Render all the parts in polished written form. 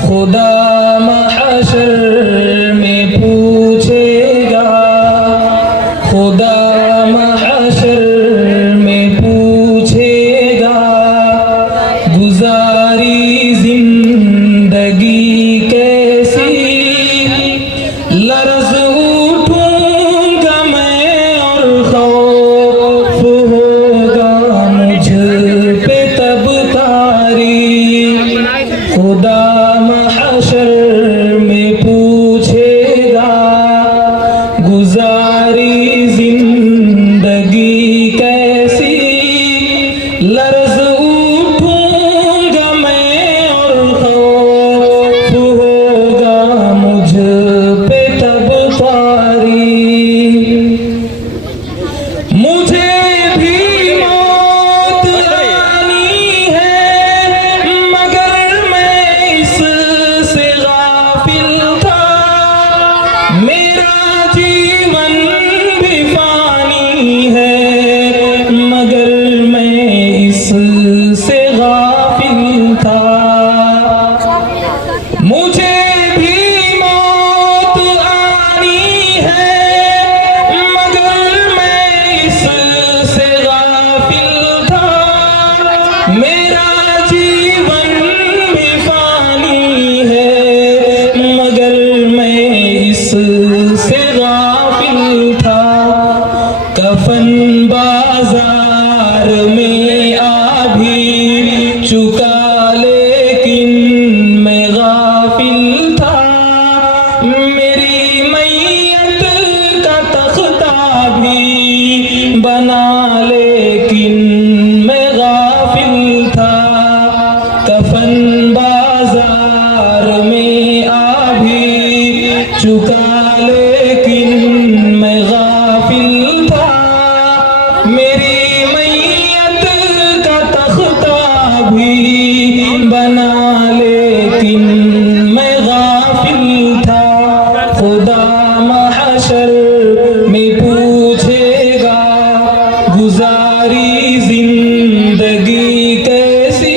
खुदा महशर में पूछेगा, खुदा महशर में पूछेगा, गुजारी जिंदगी कैसी। लर्ज़ उठूंगा मैं और खौफ होगा मुझ पे तब तारी। खुदा महशर में पूछेगा, गुजारी जिंदगी कैसी। लर्ज़ उठूंगा मैं और खौफ होगा मुझ पे तब तारी। मुझे भी मौत आनी है, मगर मैं इससे गाफिल था। मेरा जीवन भी फानी है, मगर मैं इससे गाफिल था। मुझे भी मौत आनी है, मगर मैं इससे गाफिल था। मेरा जीवन भी फानी है, मगर मैं इससे गाफिल था। कफन बाजार में आ भी चुका, लेकिन मैं गाफिल था। मेरी मैयत का तख्ता भी बना, लेकिन मैं गाफिल था। कफन बाजार में आ भी चुका, लेकिन मैं गाफिल था। मेरी मैयत का तख्ता भी बना, लेकिन मैं गाफिल था। खुदा महशर में पूछेगा, गुजारी जिंदगी कैसी।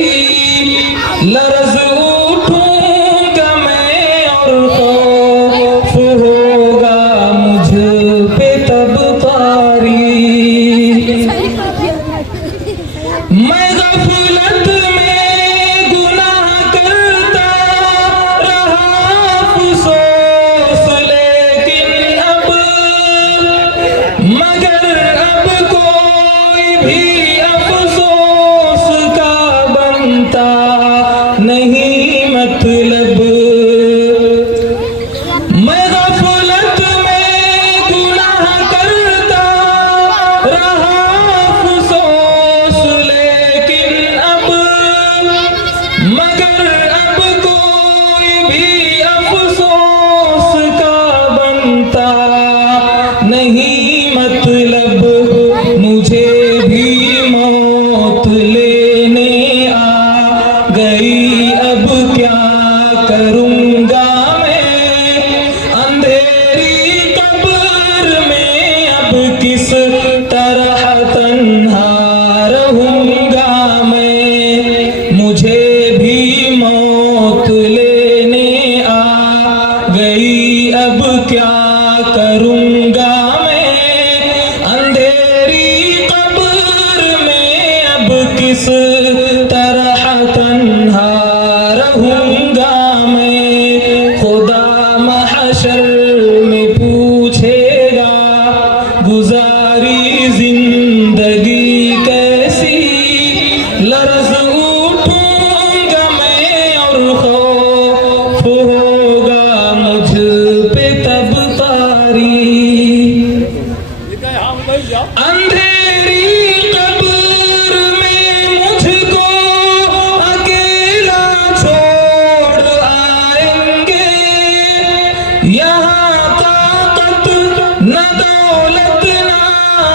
लर्ज़ उठूंगा मैं और खौफ होगा मुझ पे तब तारी। मैं गफलत में गुनाह करता रहा, अफ़सोस लेकिन अब, मगर अब कोई भी अफ़सोस का बनता नहीं मतलब। मैं गफलत में गुनाह करता रहा, अफ़सोस लेकिन अब, मगर अब कोई भी अफ़सोस का बनता नहीं मतलब। मुझे भी मौत लेने आ गई, अब क्या करूँगा मैं। अंधेरी कब्र में अब किस तरह तन्हा रहूँगा मैं। मुझे भी मौत लेने आ गई, अब क्या करूँगा मैं। अंधेरी कब्र में अब किस तरह तन्हा रहूँगा मैं। खुदा महशर में पूछेगा, गुजारी जिंदगी कैसी। लर्ज़ उठूंगा मैं और खौफ होगा मुझ पे तब तारी। अंधेरी कब्र में मुझको अकेला छोड़ आएंगे। यहाँ ताकत न दौलत ना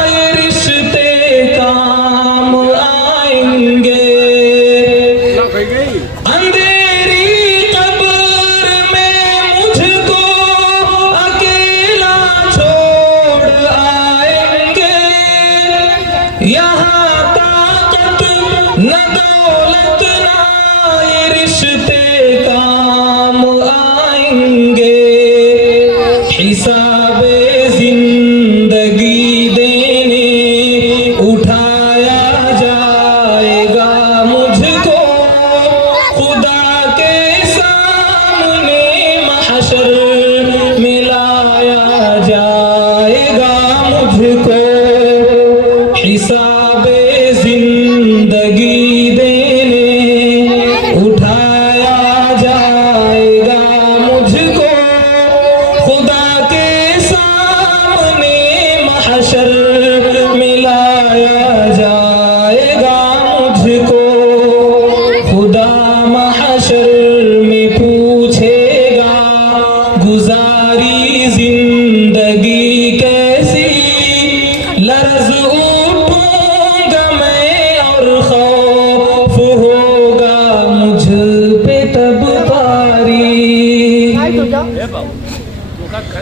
ये रिश्ते काम आएंगे। अंधेरी कब्र में मुझको अकेला छोड़ आएंगे। यहाँ ताकत न दौलत ना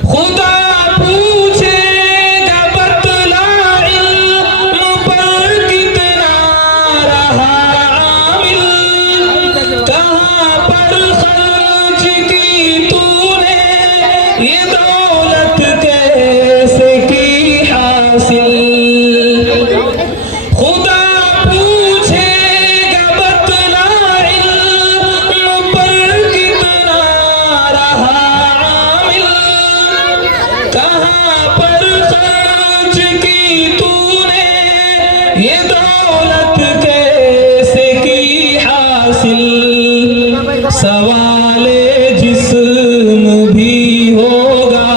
खुदा पूछेगा बतला इल्म पर कितना रहा आमिल, कहाँ पर खर्च की तूने ये दौलत कैसे की हासिल। खुदा पूछेगा बतला इल्म पर कितना रहा आमिल, कहाँ पर खर्च की तूने ये दौलत कैसे की हासिल। सवाले जिस्म भी होगा,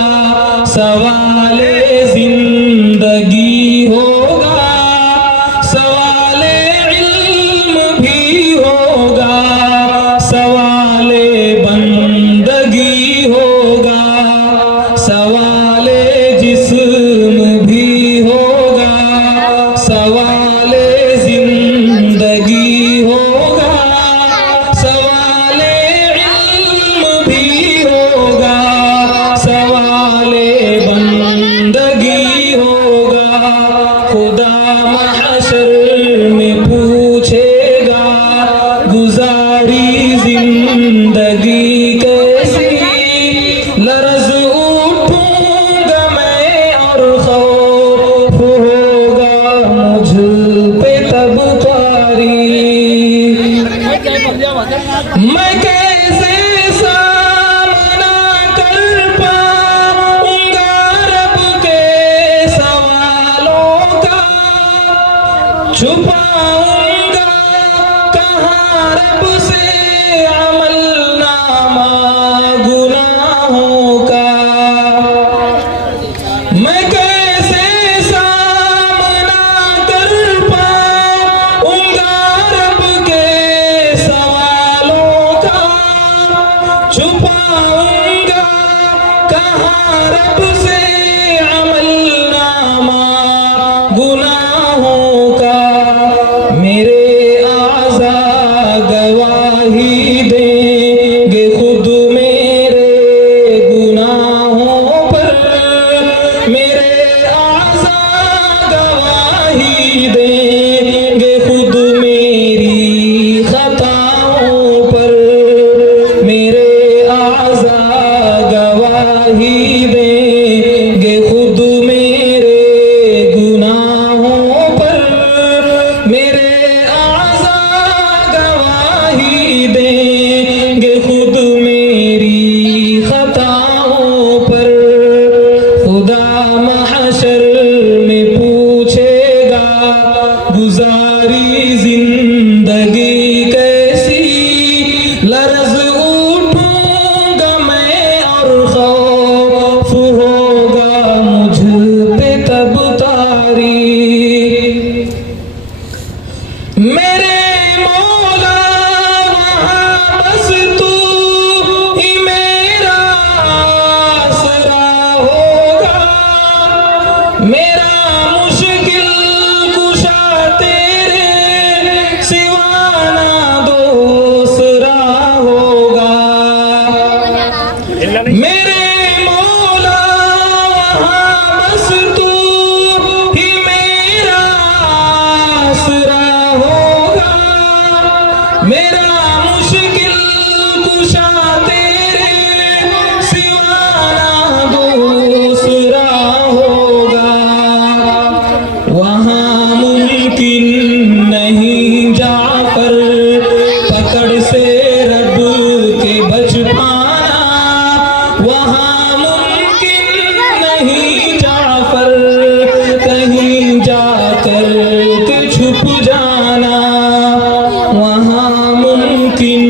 सवाले जिंदगी होगा, सवाले इल्म भी होगा, सवाले बंदगी होगा, सवाले जिस्म भी होगा, सवाले जिंदगी होगा, सवाले इल्म भी होगा, सवाले बंदगी होगा। खुदा महशर में पूछेगा गुजारी जिंदगी कैसी, लरज़ उठूंगा मैं और खौफ होगा मुझ पे तब तारी। मैं कैसे सामना कर पाऊंगा रब के सवालों का, छुपाऊंगा कहाँ रब से अमलनामा गुनाहों का। मैं कैसे सामना कर पाऊंगा रब के सवालों का, छुपाऊंगा कहाँ रब से अमलनामा गुनाहों का। मेरे आज़ा गवाही देंगे खुद मेरे गुनाहों पर, मेरे आज़ा गवाही देंगे खुद मेरी खताओं पर, मेरे आज़ा गवाही देंगे खुद मेरे गुनाहों पर, मेरे आज़ा गवाही देंगे खुद मेरी खताओं पर। खुदा महशर में पूछेगा गुजारी जिंदगी कैसी, लरज़ उठूंगा मैं और खौफ होगा मुझ पे तब तारी। मेरे मौला वहाँ बस तू ही मेरा आसरा होगा, मेरा मुश्किल कुशा तेरे सिवाना दूसरा होगा। मेरे मौला वहाँ बस तू ही मेरा आसरा होगा, मेरा मुश्किल कुशा तेरे सिवाना दूसरा होगा। वहाँ मुमकिन नहीं जाकर पकड़ से रब के बच पाना, वहाँ मुमकिन नहीं जाकर कहीं जाकर के छुप जाना, वहाँ मुमकिन